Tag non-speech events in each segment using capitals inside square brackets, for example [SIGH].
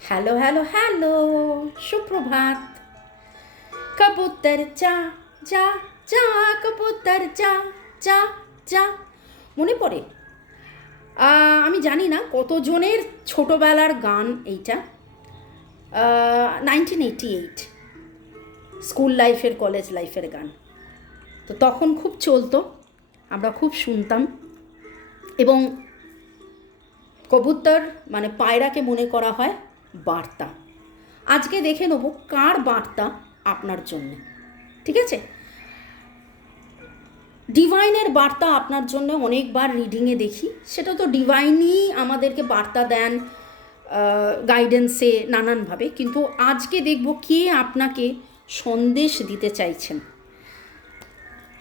Hello hello hello সুপ্রভাত। কবুতর যা যা যা কবুতর যা যা। যা মনে পড়ে? আমি জানি না কতজনের ছোটোবেলার গান এইটা। নাইনটিন এইটি এইট স্কুল লাইফের কলেজ লাইফের গান। তো তখন খুব চলতো, আমরা খুব শুনতাম। এবং কবুতর মানে পায়রাকে মনে করা হয় বার্তা। আজকে দেখে নেব কার বার্তা আপনার জন্য। ঠিক আছে? ডিভাইনের বার্তা আপনার জন্য অনেকবার রিডিংয়ে দেখি। সেটা তো ডিভাইনই আমাদেরকে বার্তা দেন গাইডেন্সে নানানভাবে। কিন্তু আজকে দেখব কে আপনাকে সন্দেশ দিতে চাইছেন।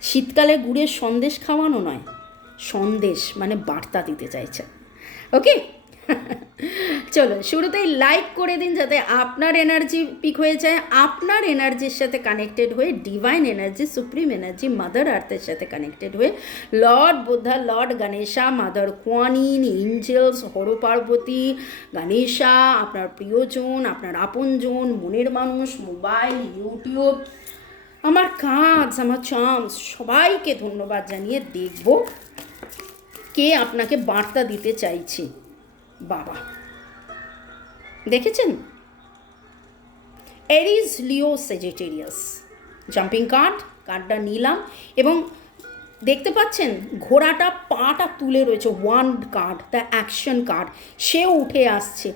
শীতকালে গুড়ের সন্দেশ খাওয়ানো নয়, সন্দেশ মানে বার্তা দিতে চাইছেন। ওকে চলো শুরুতেই লাইক করে দিন যাতে আপনার এনার্জি পিক হয়ে যায়, আপনার এনার্জির সাথে কানেক্টেড হয়ে divine energy supreme energy mother আর্থের সাথে কানেক্টেড হয়ে lord Buddha lord Ganesha mother Quan Yin angels Har Parvati Ganesha আপনার প্রিয়জন, আপনার আপনজন, মনের মানুষ মোবাইল ইউটিউব আমার কাজ, আমার চান্স সবাইকে ধন্যবাদ জানিয়ে দেখব কে আপনাকে বার্তা দিতে চাইছি। বাবা। দেখেছেন? Aries Leo Sagittarius jumping card কার্ডটা নিলাম এবং দেখতে পাচ্ছেন, ঘোড়াটা, পাটা তুলে রয়েছে one card the action card সেও উঠে আসছে।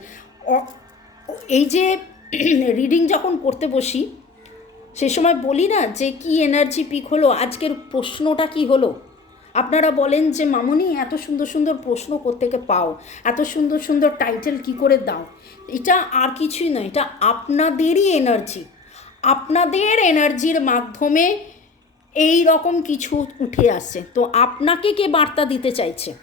এই যে [CLEARS THROAT] রিডিং যখন করতে বসি, সে সময় বলি না যে কি এনার্জি পিক হলো, আজকের প্রশ্নটা কি হলো? আপনারা বলেন যে, মামনি, এত সুন্দর সুন্দর প্রশ্ন কোত্থেকে পাও? এত সুন্দর সুন্দর টাইটেল কি করে দাও? এটা আর কিছুই নয়, এটা আপনাদেরই এনার্জি আপনাদের এনার্জির মাধ্যমে এই রকম কিছু উঠে আসছে। তো আপনাকে কে বার্তা দিতে চাইছে?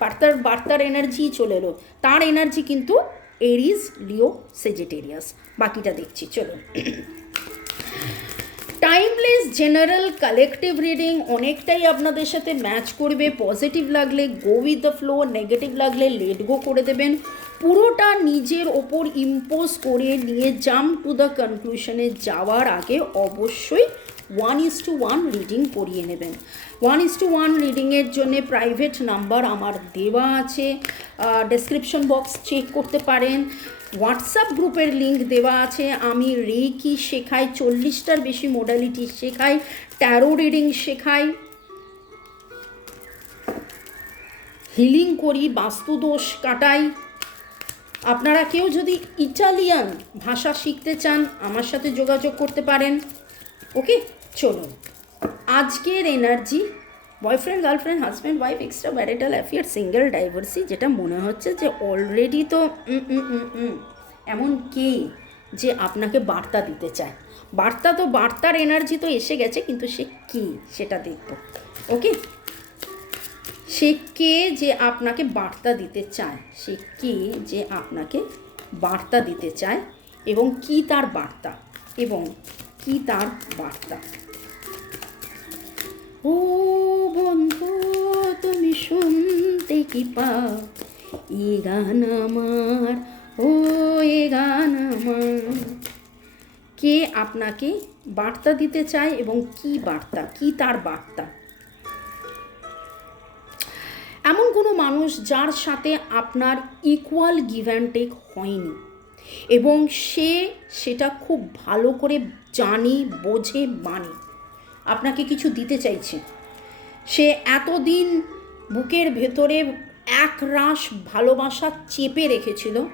বার্তার বার্তার এনার্জি চলে এলো। তার এনার্জি কিন্তু এরিজ লিও সেজেটেরিয়াস বাকিটা দেখছি, চলুন। টাইমলেস জেনারেল কালেকটিভ রিডিং অনেকটাই আপনাদের সাথে ম্যাচ করবে পজিটিভ লাগলে go with the flow negative লাগলে লেট গো করে দেবেন। পুরোটা নিজের ওপর ইম্পোজ করে নিয়ে জাম্প টু দ্য কনক্লুশনে যাওয়ার আগে অবশ্যই one is to one reading করিয়ে নেবেন। ওয়ান ইস টু ওয়ান রিডিংয়ের জন্য প্রাইভেট নাম্বার আমার দেওয়া আছে। ডেসক্রিপশন বক্স চেক করতে পারেন। হোয়াটসঅ্যাপ গ্রুপের লিঙ্ক দেওয়া আছে। আমি রেকি শেখাই, চল্লিশটার বেশি মোডালিটি শেখাই ট্যারো রিডিং শেখাই। হিলিং করি, বাস্তুদোষ কাটাই। আপনারা কেউ যদি ইটালিয়ান ভাষা শিখতে চান, আমার সাথে যোগাযোগ করতে পারেন। ওকে চলুন। আজকের energy boyfriend girlfriend husband wife extra marital affair single divorcee যেটা মনে হচ্ছে যে অলরেডি তো এমন কে যে আপনাকে বার্তা দিতে চায়। বার্তা তো, বার্তার এনার্জি তো এসে গেছে, কিন্তু সে কী সেটা দেখব। ওকে সে কে যে আপনাকে বার্তা দিতে চায়? সে কে যে আপনাকে বার্তা দিতে চায়? এবং কি তার বার্তা? এবং কি তার বার্তা? ও বন্ধু, তুমি শুনতে কি পাও? এ গান আমার, ও এ গান আমার। কে আপনাকে বার্তা দিতে চায় এবং কি বার্তা, কি তার বার্তা? এমন কোনো মানুষ যার সাথে আপনার ইকুয়াল গিভ অ্যান্ড টেক হয়নি এবং সে সেটা খুব ভালো করে জানে, বোঝে মানে। আপনাকে কিছু দিতে চাইছে। সে এতদিন বুকের ভেতরে এক রাস ভালোবাসা চেপে রেখেছিল,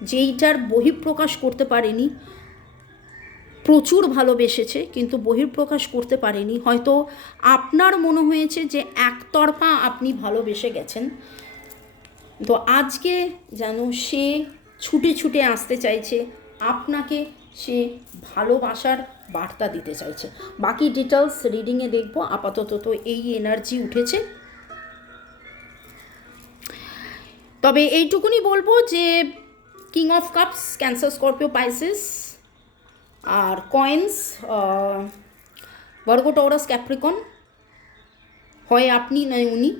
যেইটার বহিঃপ্রকাশ করতে পারেনি। প্রচুর ভালোবেসেছে, কিন্তু বহির্প্রকাশ করতে পারেনি। হয়তো আপনার মনে হয়েছে যে একতরফা আপনি ভালোবেসে গেছেন। তো আজকে যেন সে ছুটে ছুটে আসতে চাইছে, আপনাকে সে ভালোবাসার বার্তা দিতে চাইছে। বাকি ডিটেলস রিডিংয়ে দেখব। আপাতত তো এই এনার্জি উঠেছে। তবে এইটুকুনি বলব যে king of cups Cancer Scorpio Pisces R coins Virgo Taurus Capricorn হয় আপনি নয় উনি।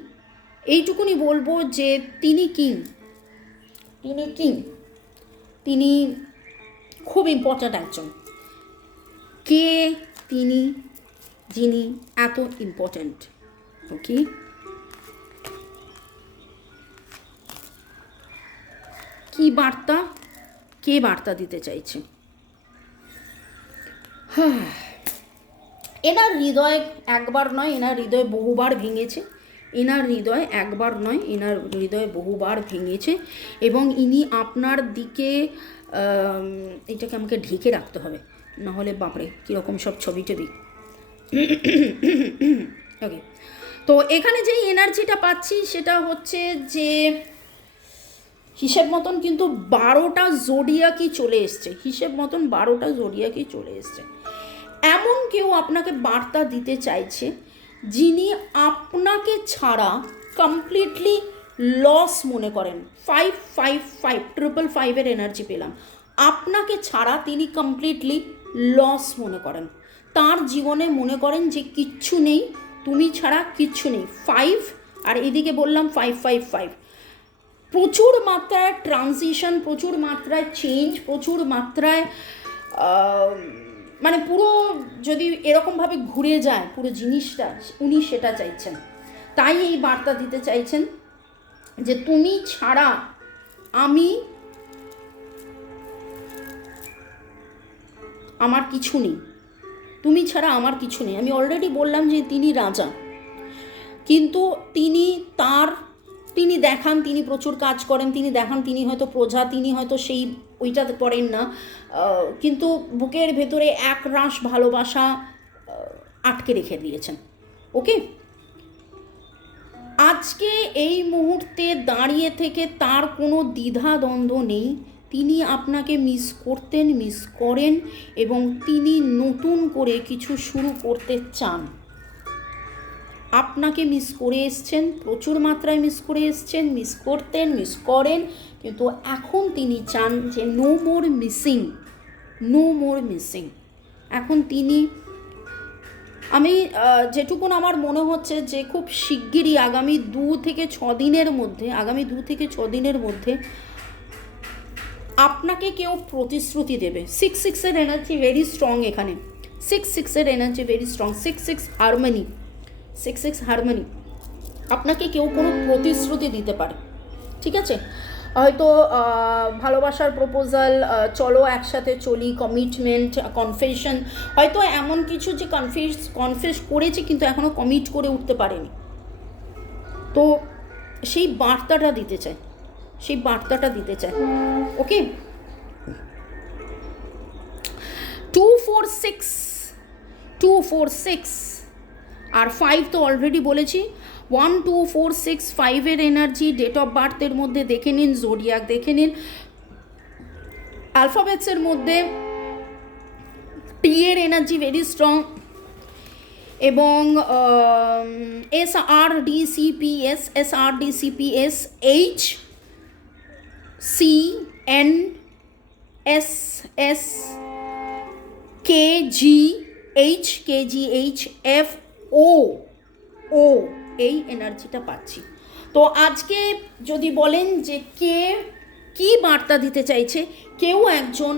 এইটুকুনি বলব যে, তিনি কিং তিনি কিং তিনি খুব ইম্পর্ট্যান্ট একজন। কে, তিনি, যিনি এত ইম্পর্ট্যান্ট ওকে কি বার্তা? কে বার্তা দিতে চাইছে? [SIGHS] এনার হৃদয় একবার নয়, এনার হৃদয় বহুবার ভেঙেছে। এনার হৃদয় একবার নয় এনার হৃদয় বহুবার ভেঙেছে এবং ইনি আপনার দিকে এটাকে আমাকে ঢেকে রাখতে হবে, নাহলে বাপরে, কীরকম সব ছবি টবি। ওকে তো এখানে যে এনার্জিটা পাচ্ছি সেটা হচ্ছে যে, হিসেব মতন কিন্তু বারোটা জোডিয়াকি চলে এসছে, হিসেব মতন বারোটা জোডিয়াকি চলে এসছে। এমন কেউ আপনাকে বার্তা দিতে চাইছে যিনি আপনাকে ছাড়া কমপ্লিটলি লস মনে করেন। ফাইভ ফাইভ ফাইভ ট্রিপল ফাইভের এনার্জি পেলাম। আপনাকে ছাড়া তিনি কমপ্লিটলি লস মনে করেন। তার জীবনে মনে করেন যে কিচ্ছু নেই, তুমি ছাড়া কিচ্ছু নেই। ফাইভ আর এদিকে বললাম ফাইভ ফাইভ ফাইভ প্রচুর মাত্রায় ট্রানজিশন প্রচুর মাত্রায় চেঞ্জ প্রচুর মাত্রায় মানে পুরো যদি এরকমভাবে ঘুরে যায় পুরো জিনিসটা, উনি সেটা চাইছেন। তাই এই বার্তা দিতে চাইছেন যে তুমি ছাড়া আমি আমার কিছু নেই। তুমি ছাড়া আমার কিছু নেই। আমি অলরেডি বললাম যে তিনি রাজা। কিন্তু তিনি তার, তিনি দেখান, তিনি প্রচুর কাজ করেন, তিনি দেখান, তিনি হয়তো প্রজা, তিনি হয়তো সেই ওইটাতে পড়েন না। কিন্তু বুকের ভেতরে এক রাস ভালোবাসা আটকে রেখে দিয়েছেন। ওকে? আজকে এই মুহূর্তে দাঁড়িয়ে থেকে তার কোনো দ্বিধা দ্বন্দ্ব নেই। তিনি আপনাকে মিস করতেন মিস করেন এবং তিনি নতুন করে কিছু শুরু করতে চান। আপনাকে মিস করে এসছেন, প্রচুর মাত্রায় মিস করে এসছেন মিস করতেন মিস করেন, কিন্তু এখন তিনি চান যে no more missing no more missing এখন তিনি, আমি যেটুকুন আমার মনে হচ্ছে যে খুব শিগগিরই আগামী দু থেকে ছ দিনের মধ্যে, আগামী দু থেকে ছ দিনের মধ্যে আপনাকে কেউ প্রতিশ্রুতি দেবে। সিক্স সিক্সের এনার্জি ভেরি স্ট্রং এখানে। সিক্স সিক্সের energy very strong six six harmony six six harmony. আপনাকে কেউ কোনো প্রতিশ্রুতি দিতে পারে। ঠিক আছে? হয়তো ভালোবাসার প্রপোজাল চলো একসাথে চলি কমিটমেন্ট কনফেশন হয়তো এমন কিছু যে কনফেস কনফেস করেছে কিন্তু এখনও কমিট করে উঠতে পারেনি। তো সেই বার্তাটা দিতে চায় সেই বার্তাটা দিতে চায় okay? Two four six two four six আর ফাইভ তো অলরেডি বলেছি। ওয়ান টু ফোর সিক্স ফাইভের এনার্জি ডেট অফ বার্থের মধ্যে দেখে নিন জোডিয়াক দেখে নিন। অ্যালফাবেটসের মধ্যে টি এর এনার্জি ভেরি স্ট্রং এবং S R D C P S S R D C P S H C N S S K G H K G H F O O, এই এনার্জিটা পাচ্ছি। তো আজকে যদি বলেন যে কে কি বার্তা দিতে চাইছে, কেউ একজন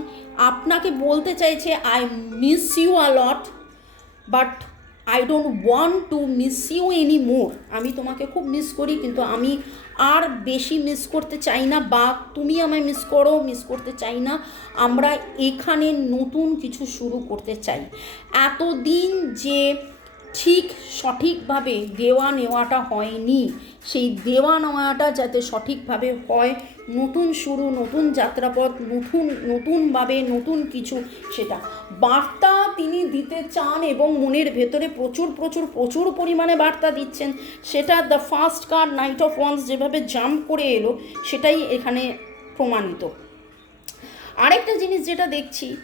আপনাকে বলতে চাইছে I miss you a lot but I don't want to miss you any more আমি তোমাকে খুব মিস করি, কিন্তু আমি আর বেশি মিস করতে চাই না, বা তুমি আমায় মিস করো মিস করতে চাই না। আমরা এখানে নতুন কিছু শুরু করতে চাই। এতদিন যে ঠিক সঠিকভাবে দেওয়া নেওয়াটা হয়নি। সেই দেওয়া নেওয়াটা যাতে সঠিকভাবে হয়, নতুন শুরু, নতুন যাত্রাপথ, নতুন, নতুনভাবে নতুন কিছু, সেটা। বার্তা তিনি দিতে চান এবং মনের ভেতরে প্রচুর প্রচুর প্রচুর পরিমাণে বার্তা দিচ্ছেন। সেটা the first card knight of wands যেভাবে জাম্প করে এলো, সেটাই এখানে প্রমাণিত। আরেকটা জিনিস যেটা দেখছি,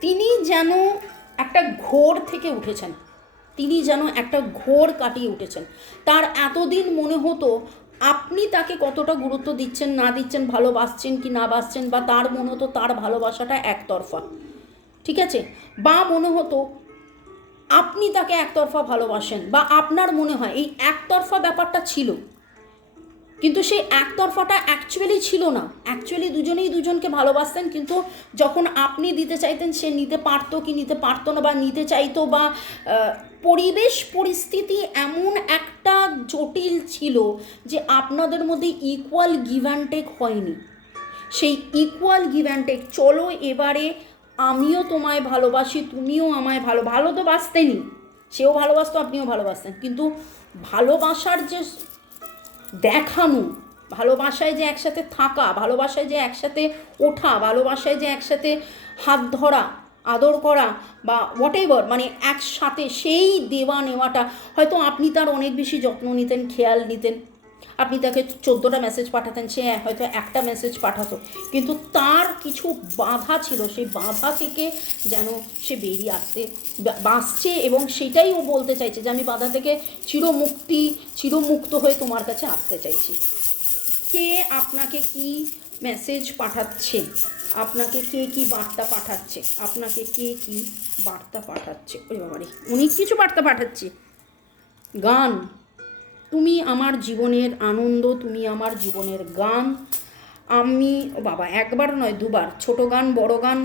তিনি যেন একটা ঘোর থেকে উঠেছেন। তিনি যেন একটা ঘোর কাটিয়ে উঠেছেন। তার এতদিন মনে হতো আপনি তাকে কতটা গুরুত্ব দিচ্ছেন, না দিচ্ছেন, ভালোবাসছেন কি না বাসছেন বা তার মনে হতো তার ভালোবাসাটা একতরফা। ঠিক আছে? বা মনে হতো আপনি তাকে একতরফা ভালোবাসেন বা আপনার মনে হয় এই একতরফা ব্যাপারটা ছিল। কিন্তু সেই একতরফাটা অ্যাকচুয়ালি ছিল না। অ্যাকচুয়ালি দুজনেই দুজনকে ভালোবাসতেন কিন্তু যখন আপনি দিতে চাইতেন সে নিতে পারতো কি নিতে পারতো না বা নিতে চাইতো বা পরিবেশ পরিস্থিতি এমন একটা জটিল ছিল যে আপনাদের মধ্যে ইকুয়াল গিভ অ্যান্ড টেক হয়নি। সেই ইকুয়াল গিভ অ্যান্ড টেক চলো এবারে আমিও তোমায় ভালোবাসি, তুমিও আমায় ভালো ভালো তো বাসতেনি সেও ভালোবাসতো, আপনিও ভালোবাসতেন। কিন্তু ভালোবাসার যে দেখানো, ভালোবাসায় যে একসাথে থাকা, ভালোবাসায় যে একসাথে ওঠা, ভালোবাসায় যে একসাথে হাত ধরা আদর করা বা হোয়াট এভার মানে একসাথে সেই দেওয়া নেওয়াটা, হয়তো আপনি তার অনেক বেশি যত্ন নিতেন, খেয়াল নিতেন। আপনি তাকে চোদ্দোটা মেসেজ পাঠাতেন, সে হয়তো একটা মেসেজ পাঠাতো। কিন্তু তার কিছু বাধা ছিল, সেই বাধা থেকে যেন সে বেরিয়ে আসতে বাঁচছে এবং সেটাই ও বলতে চাইছে যে, আমি বাধা থেকে চিরমুক্তি, চিরমুক্ত হয়ে তোমার কাছে আসতে চাইছি। কে আপনাকে কি মেসেজ পাঠাচ্ছে। আপনাকে কে কি বার্তা পাঠাচ্ছে? আপনাকে কে কি বার্তা পাঠাচ্ছে? ওই বাবারে, অনেক কিছু বার্তা পাঠাচ্ছে। গান। তুমি আমার জীবনের আনন্দ, তুমি আমার জীবনের গান। আমি, ও বাবা, একবার নয়, দুবার, ছোট গান, বড় গান।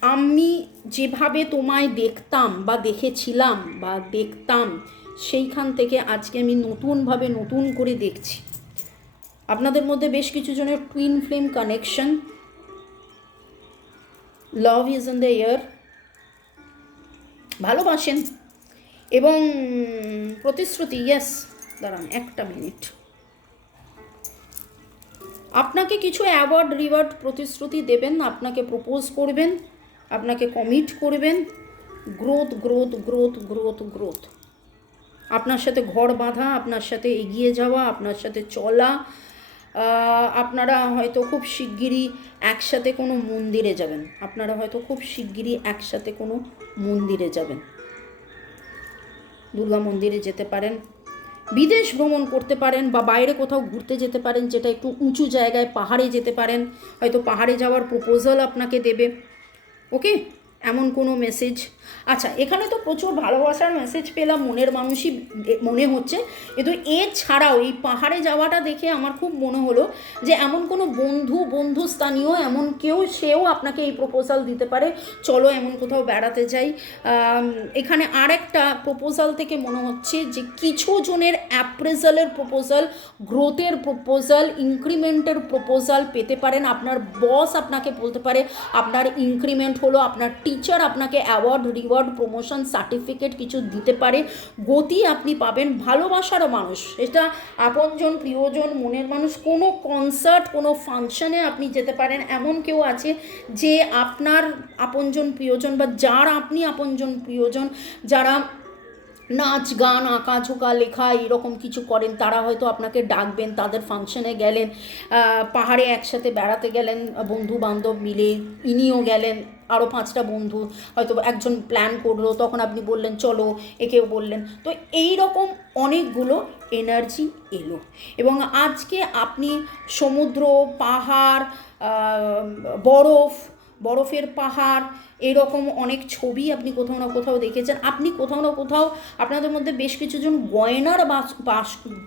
আমি যেভাবে তোমায় দেখতাম বা দেখেছিলাম বা দেখতাম, সেইখান থেকে আজকে আমি নতুনভাবে নতুন করে দেখছি। আপনাদের মধ্যে বেশ কিছু জনের twin flame connection love is in the air ভালোবাসেন এবং প্রতিশ্রুতি ইয়েস দাঁড়ান একটা মিনিট আপনাকে কিছু অ্যাওয়ার্ড রিওয়ার্ড প্রতিশ্রুতি দেবেন, আপনাকে প্রপোজ করবেন, আপনাকে কমিট করবেন। Growth growth growth growth growth আপনার সাথে ঘর বাঁধা, আপনার সাথে এগিয়ে যাওয়া, আপনার সাথে চলা আপনারা হয়তো খুব শিগগিরই একসাথে কোনো মন্দিরে যাবেন। আপনারা হয়তো খুব শিগগিরই একসাথে কোনো মন্দিরে যাবেন। দুর্গা মন্দিরে যেতে পারেন, বিদেশ ভ্রমণ করতে পারেন বা বাইরে কোথাও ঘুরতে যেতে পারেন, যেটা একটু উঁচু জায়গায় পাহাড়ে যেতে পারেন। হয়তো পাহাড়ে যাওয়ার প্রপোজাল আপনাকে দেবে। ওকে এমন কোনো মেসেজ আচ্ছা এখানে তো প্রচুর ভালোবাসার মেসেজ পেলাম, মনের মানুষই মনে হচ্ছে। কিন্তু এছাড়াও এই পাহাড়ে যাওয়াটা দেখে আমার খুব মনে হলো যে এমন কোনো বন্ধু বন্ধু স্থানীয় এমন কেউ, সেও আপনাকে এই প্রপোজাল দিতে পারে। চলো এমন কোথাও বেড়াতে যাই। এখানে আরেকটা প্রপোজাল থেকে মনে হচ্ছে যে কিছু জনের অ্যাপ্রেজালের প্রপোজাল গ্রোথের প্রপোজাল ইনক্রিমেন্টের প্রপোজাল পেতে পারেন। আপনার বস আপনাকে বলতে পারে, আপনার ইনক্রিমেন্ট হলো, আপনার টিচার আপনাকে অ্যাওয়ার্ড রিওয়ার্ড প্রমোশন সার্টিফিকেট কিছু দিতে পারে। গতি আপনি পাবেন ভালোবাসারও মানুষ। এটা আপনজন, প্রিয়জন, মনের মানুষ, কোনো কনসার্ট কোনো ফাংশনে আপনি যেতে পারেন। এমন কেউ আছে যে আপনার আপনজন, প্রিয়জন বা যার আপনি আপনজন, প্রিয়জন, যারা নাচ, গান আঁকা ঝোঁকা লেখা এরকম কিছু করেন। তারা হয়তো আপনাকে ডাকবেন, তাদের ফাংশনে গেলেন পাহাড়ে একসাথে বেড়াতে গেলেন বন্ধু বান্ধব মিলে ইনিও গেলেন আরও পাঁচটা বন্ধু, হয়তো একজন প্ল্যান করল, তখন আপনি বললেন, চলো, একেও বললেন। তো এই রকম অনেকগুলো এনার্জি এলো। এবং আজকে আপনি সমুদ্র, পাহাড় বরফ বরফের পাহাড়, এরকম অনেক ছবি আপনি কোথাও না কোথাও দেখেছেন। আপনি কোথাও না কোথাও আপনাদের মধ্যে বেশ কিছুজন গয়নার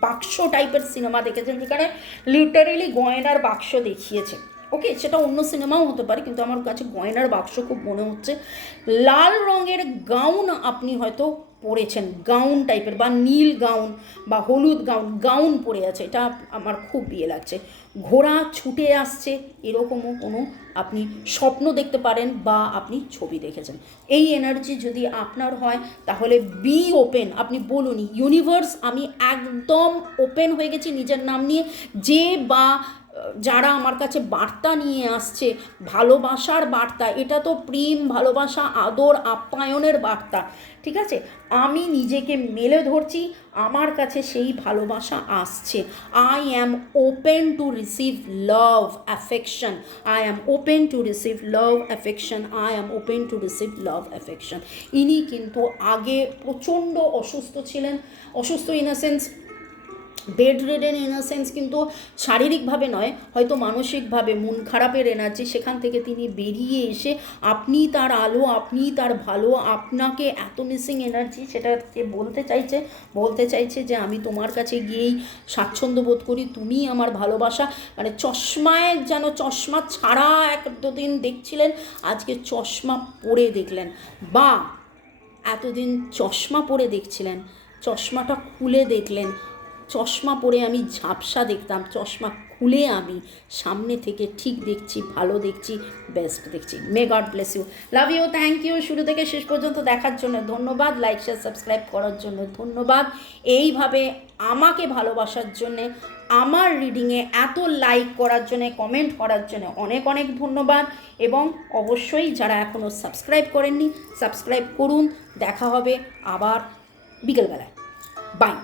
বাক্স টাইপের সিনেমা দেখেছেন, যেখানে লিটারেলি গয়নার বাক্স দেখিয়েছে। ওকে সেটা অন্য সিনেমাও হতে পারে, কিন্তু আমার কাছে গয়নার বাক্স খুব মনে হচ্ছে। লাল রঙের গাউন আপনি হয়তো পরেছেন গাউন টাইপের বা নীল গাউন বা হলুদ গাউন গাউন পরে আছে, এটা আমার খুব ইয়ে লাগছে। ঘোড়া ছুটে আসছে, এরকমও কোনো আপনি স্বপ্ন দেখতে পারেন, বা আপনি ছবি দেখেছেন। এই এনার্জি যদি আপনার হয়, তাহলে বি ওপেন আপনি বলুন ইউনিভার্স আমি একদম ওপেন হয়ে গেছি, নিজের নাম নিয়ে, যে বা যারা আমার কাছে বার্তা নিয়ে আসছে, ভালোবাসার বার্তা, এটা তো প্রেম, ভালোবাসা, আদর, আপ্যায়নের বার্তা, ঠিক আছে? আমি নিজেকে মেলে ধরছি, আমার কাছে সেই ভালোবাসা আসছে। I am open to receive love affection I am open to receive love affection I am open to receive love affection ইনি কিন্তু আগে প্রচণ্ড অসুস্থ ছিলেন, অসুস্থ in sense bedridden innocence কিন্তু শারীরিকভাবে নয়, হয়তো মানসিকভাবে মন খারাপের এনার্জি সেখান থেকে তিনি বেরিয়ে এসে আপনি তার আলো, আপনি তার ভালো, আপনাকে এত মিসিং এনার্জি সেটাকে বলতে চাইছে বলতে চাইছে যে আমি তোমার কাছে গিয়েই স্বাচ্ছন্দ্য বোধ করি, তুমি আমার ভালোবাসা মানে চশমায় যেন চশমা ছাড়া এক দুদিন দেখছিলেন, আজকে চশমা পরে দেখলেন বা এতদিন চশমা পরে দেখছিলেন, চশমাটা খুলে দেখলেন চশমা পরে আমি ঝাপসা দেখতাম, চশমা খুলে আমি সামনে থেকে ঠিক দেখছি, ভালো দেখছি বেস্ট দেখছি। May God bless you love you thank you শুরু থেকে শেষ পর্যন্ত দেখার জন্য ধন্যবাদ লাইক শেয়ার সাবস্ক্রাইব করার জন্য ধন্যবাদ। এইভাবে আমাকে ভালোবাসার জন্যে, আমার রিডিংয়ে এত লাইক করার জন্য কমেন্ট করার জন্য অনেক অনেক ধন্যবাদ। এবং অবশ্যই যারা এখনও সাবস্ক্রাইব করেননি সাবস্ক্রাইব করুন। দেখা হবে আবার বিকেলবেলায়। বাই